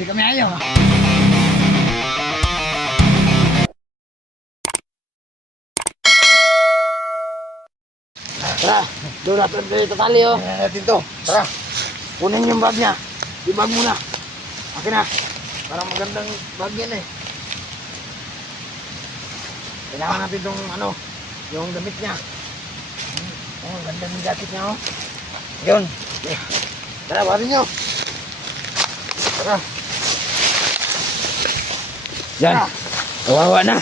Hindi kami ayaw. Tara, doon natin tatali oh. Tingnan natin to. Tara. Kunin yung bag niya. Yung bag muna. Akin na. Parang magandang bag yan eh. Kailangan natin itong ano, yung damit niya. Oh, ang ganda ng jacket niya oh. Yun. Tara, barin nyo. Tara. Yan. Ah. Kawawa na.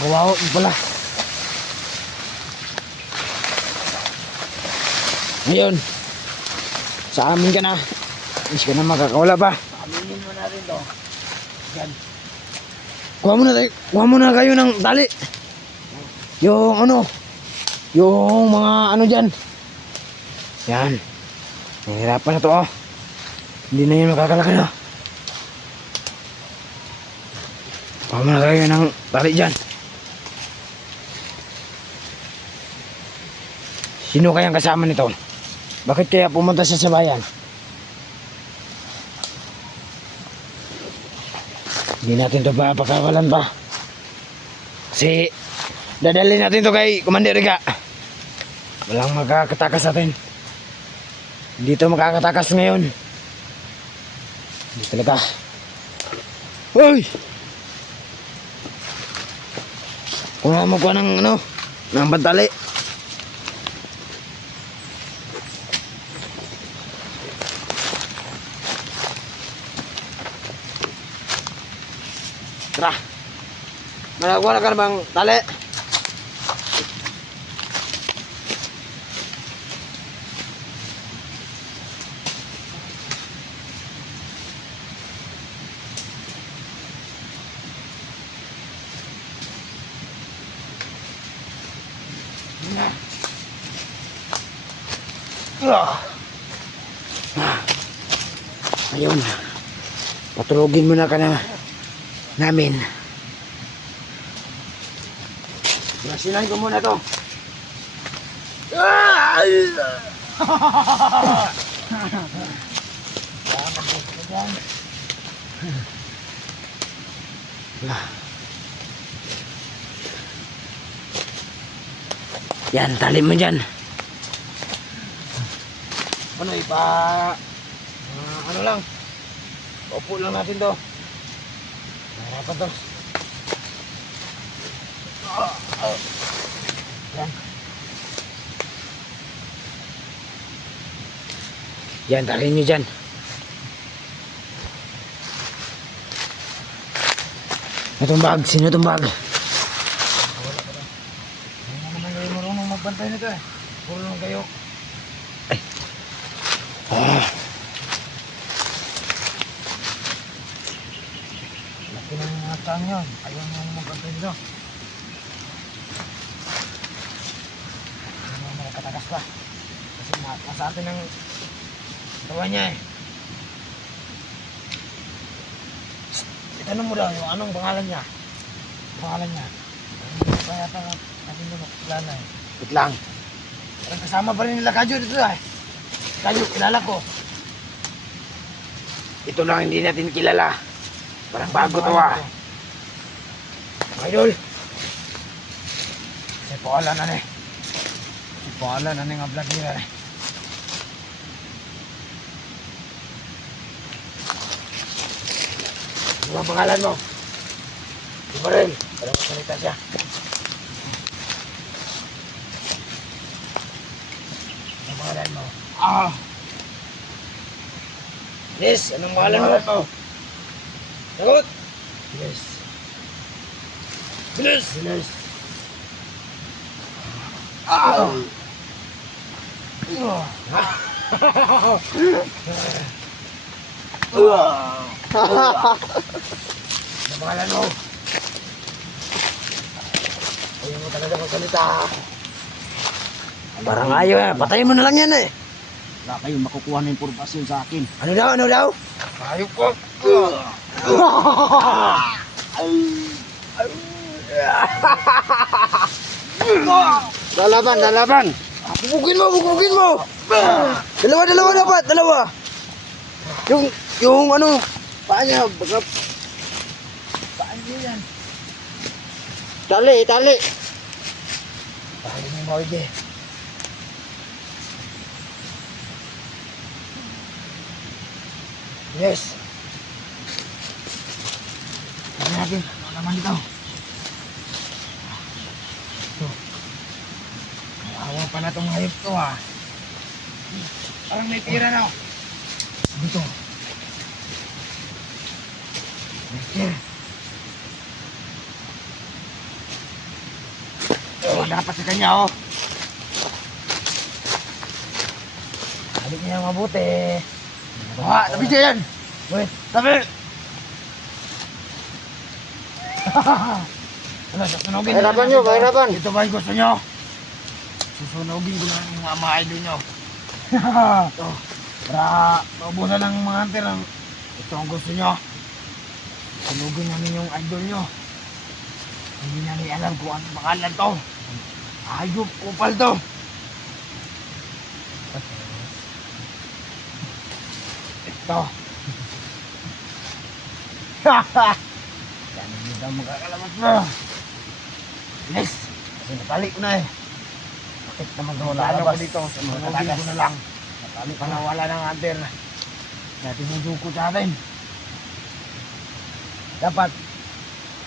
Kawawa mo pala. Ngayon, sa amin ka na. Is ka na makakawala pa. Aminin mo na rin to. Yan. Kuha mo na kayo ng tali. Yung ano, yung mga ano dyan. Yan. Nahihirapan na to oh. Hindi na yun makakalaki na. Kuha mo na kayo ng tali dyan. Sino kayang kasama nito? Bakit kaya pumunta siya sa bayan? Hindi natin ito papakawalan pa. Kasi dadalhin natin ito kay Commander Riga. Walang makakatakas sa atin. Hindi ito makakatakas ngayon. Hindi talaga. Hoy! Kung mo ko ng ano, ng bantali. Tara. Wala ka na bang tali? Ayun. Patulogin muna ka na namin. Masinahin ko muna to. Yan, tali mo dyan. Ano, ano lang. Upo lang natin to. Mahirapan to. Yan. Yan, tali nyo dyan. Itong bag, sino itong bag? Ano naman kayo marunong magbantay nito eh. Puro lang kayo. Laki ng mga tang yun. Ayaw nyo magbantay nito. Ano naman nakatakas pa. Kasi nasa atin ang tawa niya eh. Itanong mo daw yung anong pangalan niya. Pangalan niya. Hindi pa yata natin doon kilala eh. Wait lang. Parang kasama pa rin nila Kajo dito eh. Kajo, kilala ko. Ito lang hindi natin kilala. Parang bago to ah. Idol. Si Paula na eh. Si Paula na nga vlog nila eh. Ano ang pangalan mo? Di ba rin? Parang masalita siya. Ano ang pangalan mo? Yes, anong pangalan mo? Sagot! Yes. Bilis! Bilis. Ano pangalan mo? Ayaw mo talaga magsalita. Parang ayaw eh. Patayin mo na lang yan eh. Wala kayong makukuha ng impormasyon sa akin. Ano daw? Ano daw? Ayaw ko. Lalaban, lalaban. Bubugin mo, bubugin mo. Dalawa dapat, dalawa. Yung ano, paa niya, baka... Paan niyo yan? Tali. Pahali niyo mo, Ige. Yes. Tignan natin. Ano naman ito? Ito. Kawawa pala itong hayop to ah. Parang may tira na. Dito. May tira. Oh, dapat sa kanya oh. Halik niya mabuti. Wah, tabi siya yan. Wait, tabi. Ano, susunogin. Pahirapan nyo, pahirapan. Ito ba yung gusto nyo? Susunogin ko lang yung mga idol nyo. Ito, para maubusan ng mga hunter ang ito ang gusto nyo. Sunugin namin yung idol nyo. Hindi namin alam kung anong pangalan to. Ayop, kupal to. Ito. Yan hindi daw magkakalamat mo. Yes. Kasi natali ko na eh. Bakit naman daw lalabas dito? Sunugin ko na lang. Natali pa na wala ng hunter. Natin yung duko sa atin. Dapat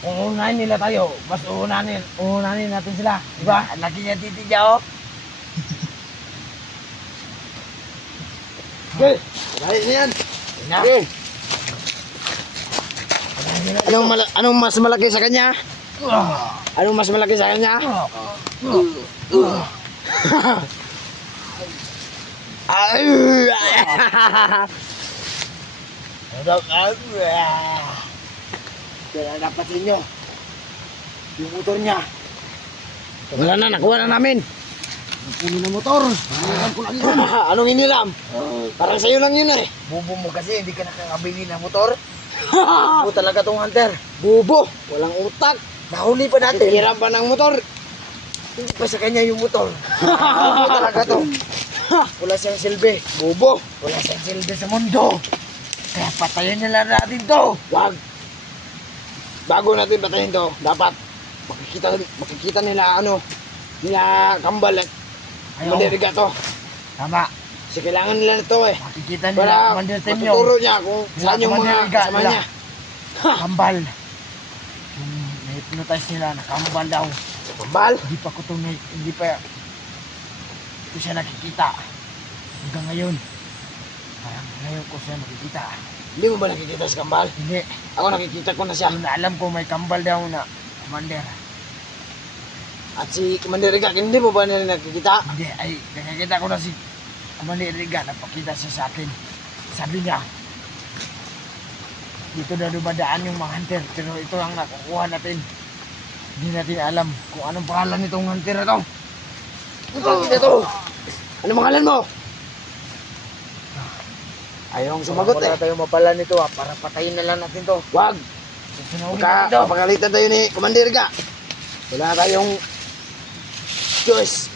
kung unahin nila tayo, mas unahin natin sila. Diba? Ang laki niya titi niya, oh. Okay, dali na yan. Yan. Okay. Anong mas malaki sa kanya? Anong mas malaki sa kanya? Ay! Kaya dapat ninyo. Yung motor niya. Wala na, nakuha na namin. Puno na motor. Hiniram ko lang yun. Anong iniram? Parang sa'yo lang yun eh. Bubo mo kasi hindi ka nakakabili ng motor. Bubo talaga tong hunter. Bubo, walang utak. Nahuli pa natin. Hiram pa ng motor. Hindi pa sa kanya yung motor. Bubo talaga to. Wala siyang silbi. Bubo. Wala siyang silbi sa mundo. Kaya patayin nila natin to. Wag. Bago natin batayin to, dapat makikita nila nila kambal at Ayaw. mandiriga to. Tama. Kasi kailangan nila nito eh. Makikita nila Para Commander Temyo. matuturo niya kung saan yung mga Mandiriga kasama nila. niya. Kambal. Yung na-hypnotize nila na kambal daw. Kambal? Hindi pa ko hindi pa ko siya nakikita. Hanggang ngayon. Parang ngayon ko siya nakikita. Hindi mo ba nakikita si kambal? Hindi. Ako nakikita ko na siya. Yung alam ko may kambal daw na commander. At si Mandiriga, hindi mo ba nila nakikita? Hindi, ay nakikita ko na si Commander Riga. Napakita siya sa akin. Sabi niya, dito na dumadaan yung mga hunter. Pero ito ang nakukuha natin. Hindi natin alam kung anong pangalan nitong hunter na to. Ito! Ano pangalan mo? Ayaw sumagot eh. Wala tayong mapala nito para patayin na lang natin to. Wag! Susunogin natin to. Pagkalitan tayo ni Mandiriga. Wala tayong choice.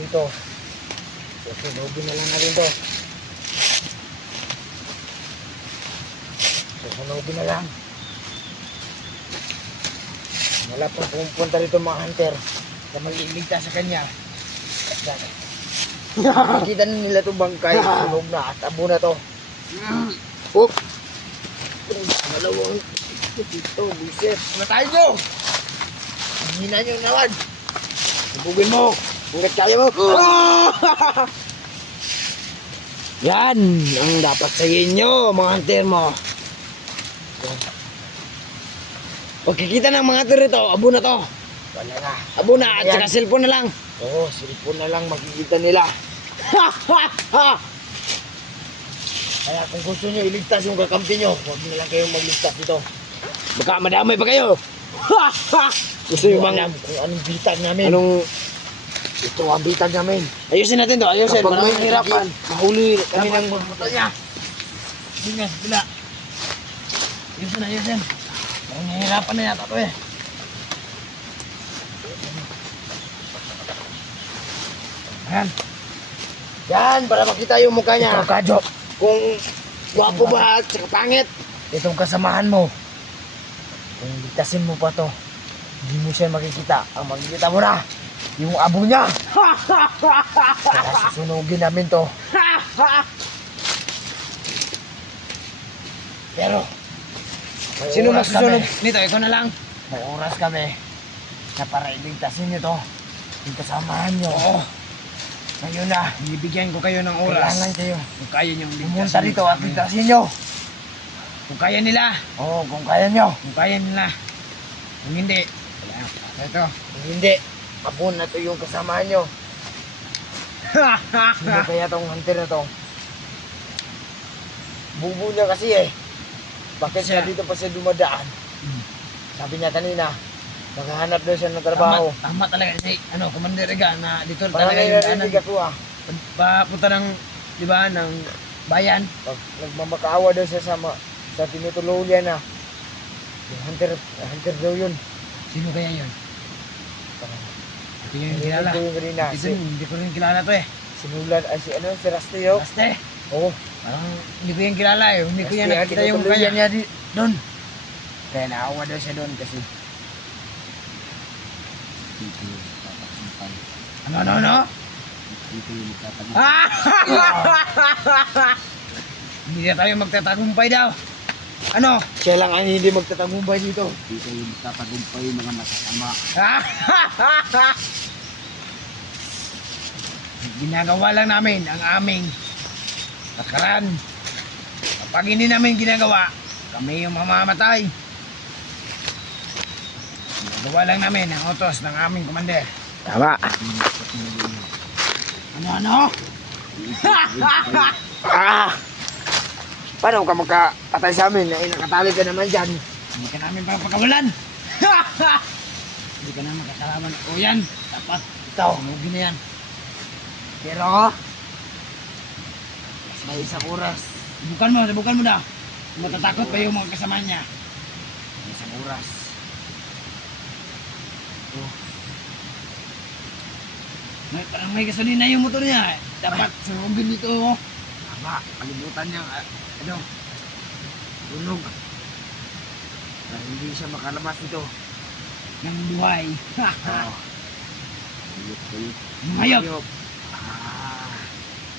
Dito. Susunogin na lang natin to. Susunogin na lang. Wala pang pumunta rito mga hunter na mag-iligtas sa kanya. Nakikita na nila itong bangkay. Sunog na at abo na to. Oop! Malawang ito, buset. Matayin nyo! Hina nyo naman. Ibugin mo! Hanggat kaya mo! Yan ang dapat sa inyo, mga hunter mo. Pagkikita ng mga hunter ito, abo na to. Wala na. Abo na at Ayan. saka cellphone na lang. Oo, cellphone na lang makikita nila. Kaya kung gusto nyo iligtas yung kakampi nyo, huwag na lang kayong magligtas dito. Baka madamay pa kayo. Gusto Hindi nyo ko bang... alam kung anong bitag namin. Anong... Ito ang bitag namin. Ayusin natin to, ayusin. Kapag Parang may mahirapan. Mahuli kami ng... motor niya. Sige, bila. Ayusin, ayusin. Parang nahihirapan na yata ito eh. Ayan. Yan, para makita yung mukha niya. Ito, Kadyo. Kung Gwapo ba at saka pangit? Itong kasamahan mo. Kung ligtasin mo pa to, hindi mo siya makikita. Ang makikita mo na, yung abo niya. Kaya susunugin namin to. Pero, may Sino oras magsusunod kami. nito? Ikaw na lang. May oras kami na para iligtasin niyo to. Yung kasamahan niyo. Oo. Ngayon na, Bibigyan ko kayo ng oras. kailangan kayo. Kung kaya niyong Pumunta dito at ligtasin niyo. Kung kaya nila. Oo, kung kaya niyo. Kung kaya nila. Kung hindi. Wala. Ito. Kung hindi, abon na to yung kasamahan niyo. Sino kaya tong hunter na to? Bubo niya kasi eh. Bakit siya Siya. dito pa siya dumadaan? Sabi niya kanina, maghahanap daw siya ng trabaho. Tama talaga si Commander Ega na dito Parang talaga yung daanan. narinig ako ah. Papunta ng, di ba, ng bayan. Pag nagmamakaawa daw siya sa tinutuluyan na. Yung hunter daw yun. Sino kaya yun? Hindi yung Narinig kilala. ko yung kanina. Hindi ko rin kilala to eh. Sinulan, si Rasteo. Baste. Oo. Parang hindi ko yan kilala eh. Hindi ko yan Kasi nakita yung tinutuluyan kanya. niya doon. Kaya naawa daw siya doon kasi. Ano? Ah! Hindi na tayo magtatagumpay daw. Ano? Siya lang ang hindi magtatagumpay dito. Dito yung magtatagumpay mga masasama. Ginagawa lang namin ang aming takaran. Kapag hindi namin ginagawa, kami yung mamamatay. Ginagawa lang namin ang utos ng aming commander. Tama. Ano? Ah! Paano ka magkapatay sa amin? Nakatali ka naman dyan. Hindi ka namin papakawalan. Hindi ka naman kasalaman. O yan, dapat Ito. sunugin na yan. Pero, may isang oras. Subukan mo daw. Matatakot pa yung mga kasama niya. May isang oras. Parang may gasolina yung motor niya. Dapat sunugin dito. Oh. Tama. Kalimutan niya. Tunog. Para hindi siya makalabas dito. Ng buhay. Oh. Hayop. Ah.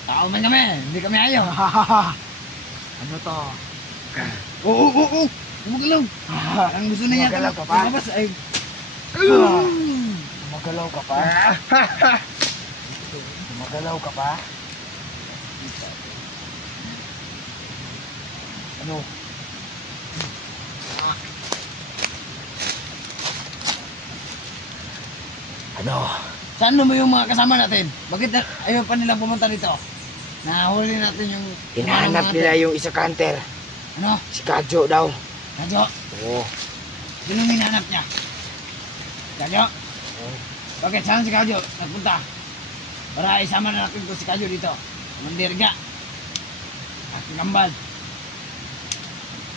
Tao man kami. Hindi kami hayop. Ano to? Oo. Gumagalaw. Ang gusto na niya. Gumagalaw ka pa? Lumabas ay... Magalaw ka pa? Magalaw ka pa? Ano? Ano? Saan mo yung mga kasama natin? Bakit ayaw pa nilang pumunta dito? Nahuli natin yung... Hinahanap mga nila yung isa kanter. Ano? Si Kadyo daw. Kadyo? Oo. Sino hinahanap niya? Kadyo? Bakit saan si Kadyo nagpunta? Para isama na natin to si Kadyo dito. Mandirga. At kambal.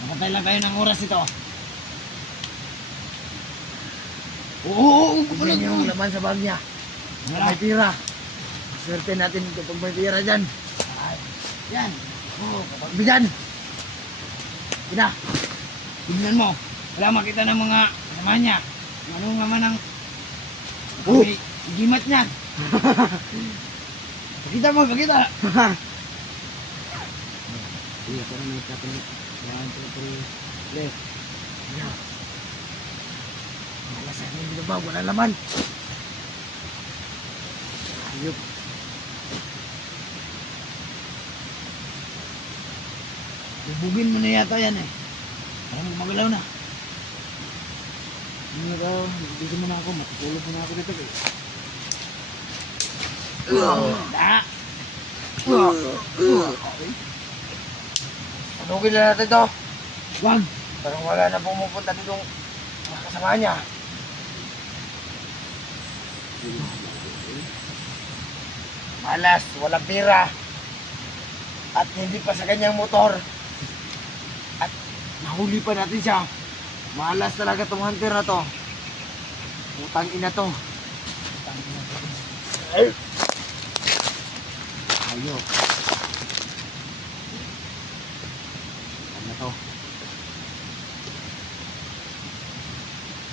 Nakatay lang tayo ng oras ito. Oo. Tignan niyo yung laman sa bag niya. Wala. May tira. Swerte natin kapag may tira dyan. Ay, yan. Oo, kapag Bigan! Ina, tignan mo. Wala makita ng mga kasama niya. Anong naman ang Oh! may gimat niya. Pakita mo, pakita. Iya, ko na nagtatagumpay. Yan, left. Wala sa akin dito ba? Wala laman. Ayop. Bubugin mo na yata yan eh. Parang magalaw na. Ano na daw, dito mo na ako, matutulog mo na ako dito. Da. Tanugin na natin to. Wag. Parang wala na pumupunta dito mga kasama niya. Malas, walang pira. At hindi pa sa kanyang motor. At nahuli pa natin siya. Malas talaga itong hunter na to. Utang ina to. Ay! Ayok. na to.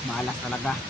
Malas talaga.